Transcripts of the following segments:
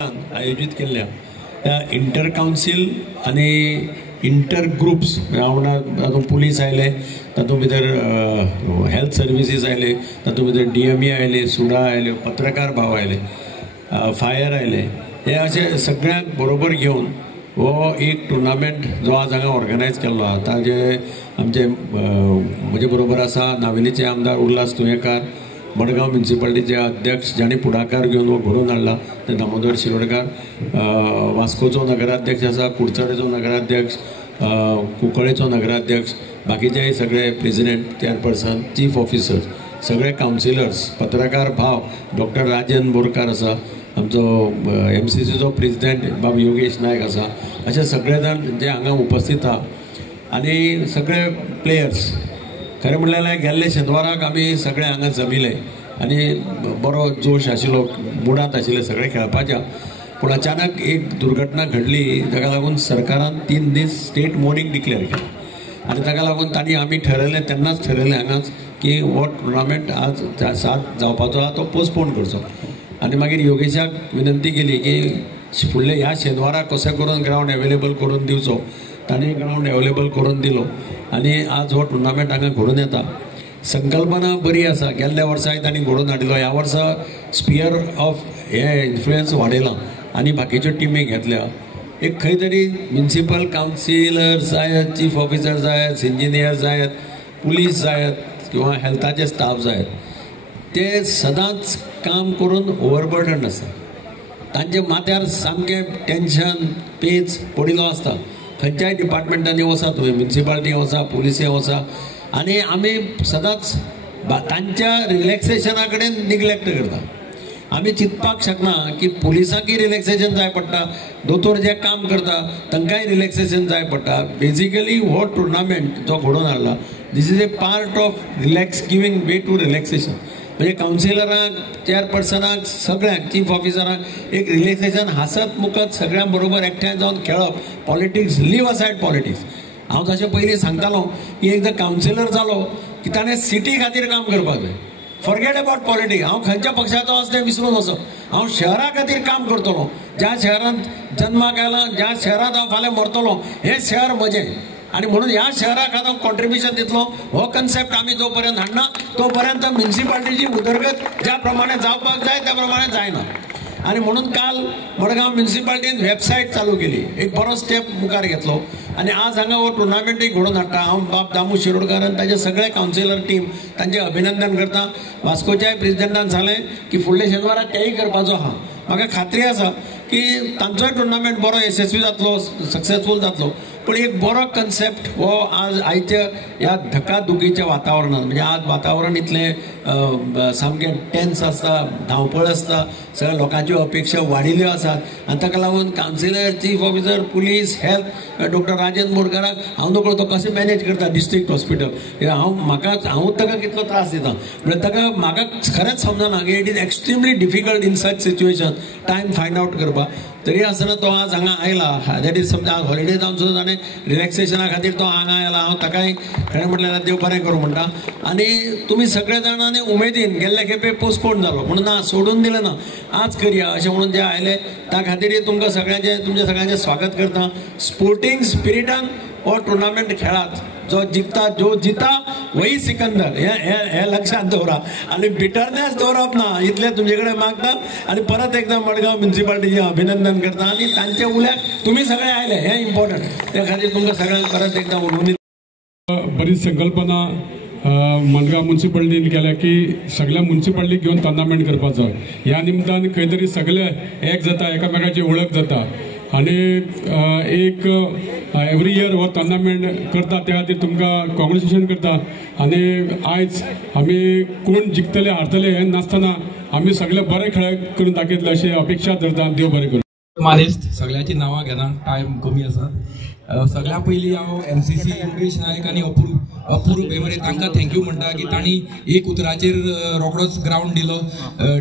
आयोजित केल्ल्या त्या इंटर काउन्सिल आणि इंटर ग्रुप्स तातूंत पुलीस आयले, तातूंत भितर हेल्थ सर्विसीस आयले, तातूंत भितर DME आयले, सुडा आयले, पत्रकार भाव आयले, फायर आयले, हे अशे सगळ्यांक बरोबर घेवन हो एक टुर्नामेंट जो आज हांगा ऑर्गनायज केल्लो आहा ताजे आमचे म्हजे बरोबर आसा नावेलीचे आमदार उल्हास तुयेंकार, मडगांव म्युनिसिपालिटीचे अध्यक्ष ज्यांनी पुढाकार घेवन हो घडोवन हाडला ते दामोदर शिरोडकार, वास्कोचो नगराध्यक्ष आसा, कुडचडेचो नगराध्यक्ष, कुंकळेचो नगराध्यक्ष, बाकीचे सगळे प्रेसिडेंट, चेअरपर्सन, चीफ ऑफिसर्स, सगळे काउन्सिलर्स, पत्रकार भाव डॉक्टर राजन बोरकार आसा, आमचो MCCचो प्रेसिडेंट बाब योगेश नायक आसा, अशे सगळे जाण जे हांगा उपस्थित आहा आनी सगळे प्लेयर्स खरें म्हणल्यार गेल्ले शेनवाराक आमी सगळे हांगा जमिले आनी बरो जोश आशिल्लो, मुडांत आशिल्ले सगळे खेळपाच्या, पूण अचानक एक दुर्घटना घडली जाका लागून सरकारान 3 दीस स्टेट मॉर्निंग डिक्लेअर केलें आनी ताका लागून तांणी आमी ठरयलें तेन्नाच ठरयलें हांगाच की हो टुर्नामेंट आज 7 जावपाचो आहा तो पोस्टपोन करचो आनी मागीर योगेशाक विनंती केली की फुडले ह्या शेनवाराक कशें करून ग्रावंड अवेलेबल करून दिवचो. तांणी ग्रावंड अवेलेबल करून दिलो आनी आज हो टुर्नामेंट हांगा घडोवन येता. संकल्पना बरी आसा, गेल्ल्या वर्साय तांणी घडोवन हाडिल्लो, ह्या वर्सा स्पियर ऑफ हे इन्फ्लुएन्स वाडयलां आनी बाकीच्यो टिमी घेतल्या. एक खंय तरी म्युनिसिपल काउन्सिलर्स जायत, चीफ ऑफिसर्स जायत, इंजिनियर्स जायत, पुलीस जायत किंवा हेल्थाचे स्टाफ जायत, ते सदांच काम करून ओवरबर्डन आसता. तांचे माथ्यार सामकें टेन्शन पेज पडिल्लो आसता. खंयच्याय डिपार्टमेंटांनी वचा, तुवें म्युनिसिपालिटी वचा, पुलिसे वचा, आनी आमी सदांच तांच्या रिलॅक्सेशना कडेन निग्लेक्ट करता. आमी चिंतपाक शकना की पुलिसांकय रिलॅक्सेशन जाय पडटा, दोतोर जे काम करता तांकांय रिलॅक्सेशन जाय पडटा. बेजिकली हो टुर्नामेंट जो घडोवन हाडला, this is a part of relax, giving way to relaxation. म्हणजे काउन्सिलरांक, चेअरपर्सनाक, सगळ्यांक, चीफ ऑफिसरांक एक रिलॅक्सेशन हासत मुखत सगळ्यां बरोबर एकठांय जावन खेळप. Politics, leave aside politics. हांव तशें पयलीं सांगतालो की एकदां काउन्सिलर जालो की ताणें सिटी खातीर काम करपाक जाय. Forget about politics. हांव खंयच्या पक्षाचो आसा तें विसरून वचप. हांव शहरा खातीर काम करतलो. ज्या शहरांत जन्माक आयलां, ज्या शहरांत हांव फाल्यां मरतलो, हें शहर म्हजें आणि म्हणून ह्या शहराक हांव कॉन्ट्रिब्युशन दितलो. हो कन्सेप्ट आमी जो पर्यंत हाडना तो पर्यंत म्युनिसिपालिटीची उदरगत ज्या प्रमाणे जावपाक जाय त्या प्रमाणे जायना. आणि म्हणून काल मडगांव म्युनिसिपालिटीन वेबसायट चालू केली, एक बरो स्टेप मुखार घेतलो आणि आज हांगा हो टुर्नामेंटूय घडोवन हाडटा. हांव बाब दामू शिरोडकार आनी ताचे सगळे काउन्सिलर टीम तांचे अभिनंदन करता. वास्कोच्याय प्रेसिडेंटान सांगलें की फुडल्या शेनवाराक तेंय करपाचो आहा. म्हाका खात्री आसा की तांचोय टुर्नामेंट बरो यशस्वी जातलो, सक्सेसफूल जातलो. पण एक बरो कन्सेप्ट हो आज आयच्या ह्या धकाधुकीच्या वातावरणात, म्हणजे आज वातावरण इतलें सामकें टेन्स आसता, धांवपळ आसता, सगळ्या लोकांच्यो अपेक्षा वाडिल्ल्यो आसात आनी ताका लागून councillor, chief officer, police, health, doctor Rajan बोरकाराक हांव नकळो तो कशें मॅनेज करता डिस्ट्रिक्ट हॉस्पिटल. हांवूच ताका कितलो त्रास दिता. म्हणजे ताका म्हाका खरेंच समजना की it is extremely difficult in such situation time find out करपाक. तरी आसतना तो आज हांगा आयला. दॅट इज समजा आज हॉलिडे जावन सुद्दां ताणें रिलॅक्सेशना खातीर तो हांगा आयला. हांव ताकाय खरें म्हटल्यार देव बरें करूं म्हणटा. आनी तुमी सगळे जाणांनी उमेदीन गेल्ले खेपे पोस्टपोन जालो म्हणून ना सोडून दिलें ना, आज करया अशें म्हणून जे आयले त्या खातीर तुमकां तुमच्या सगळ्यांचें स्वागत करता. स्पोर्टिंग स्पिरिटान हो टुर्नामेंट खेळात. जो जिखता, जो जिता वही सिकंदर, हे लक्षात दवरा आणि बिटरनेस दवरप ना, इतले तुमचे कडेन मागता. आणि परत एकदा मडगांव म्युनिसिपालिटीचे अभिनंदन करता आणि तांचे उल्याक तुमी सगळे आयले, हे इम्पॉर्टंट. त्या खातीर तुमकां सगळ्यांक परत एकदा उर्वरित बरीच संकल्पना मडगांव म्युनिसिपालिटीन केल्या की सगळ्या म्युनिसिपालिटीक घेवन टुर्नामेंट करपाचो. ह्या निमतान खंय तरी सगळे एक जाता, एकामेकाची वळख जाता आणि एक एवरी इयर हो टुर्नामेंट करता. त्या खातीर तुमकां कॉंग्रेच्युलेशन करता. आणि आयज आमी कोण जिखतले हारतले हें नासतना आमी सगळे बरे खेळ करून दाखयतले अशी अपेक्षा धरता. देव बरें करूं. मानेस्त सगळ्यांची नांवां घेना, टायम कमी आसा. सगळ्या पयलीं हांव MCC योगेश नायक आनी अपूर्व हेमरे तांकां थँक्यू म्हणटा की तांणी एक उतराचेर रोखडोच ग्रावंड दिलो.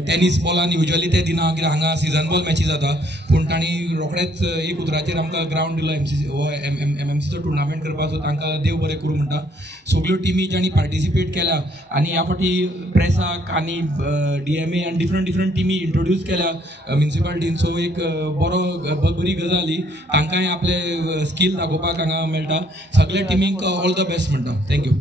टेनीस बॉलान युजली ते दिना कित्याक हांगा सीझन बॉल मॅची जाता, पूण तांणी रोखडेच एक उतराचेर आमकां ग्रावंड दिलो MCC हो MMCचो टुर्नामेंट करपाचो. तांकां देव बरें करूं म्हणटा. सगल्यो टिमी जांणी पार्टिसिपेट केल्या आनी ह्या फावटी प्रेसाक आनी DMA आनी डिफरंट टिमी इंट्रोड्यूस केल्या म्युनिसिपालिटीन. सो एक बरी गजाल ही. तांकांय आपले स्कील दाखोवपाक हांगा मेळटा. सगळ्या टिमीक ऑल द बेस्ट म्हणटा. थँक्यू.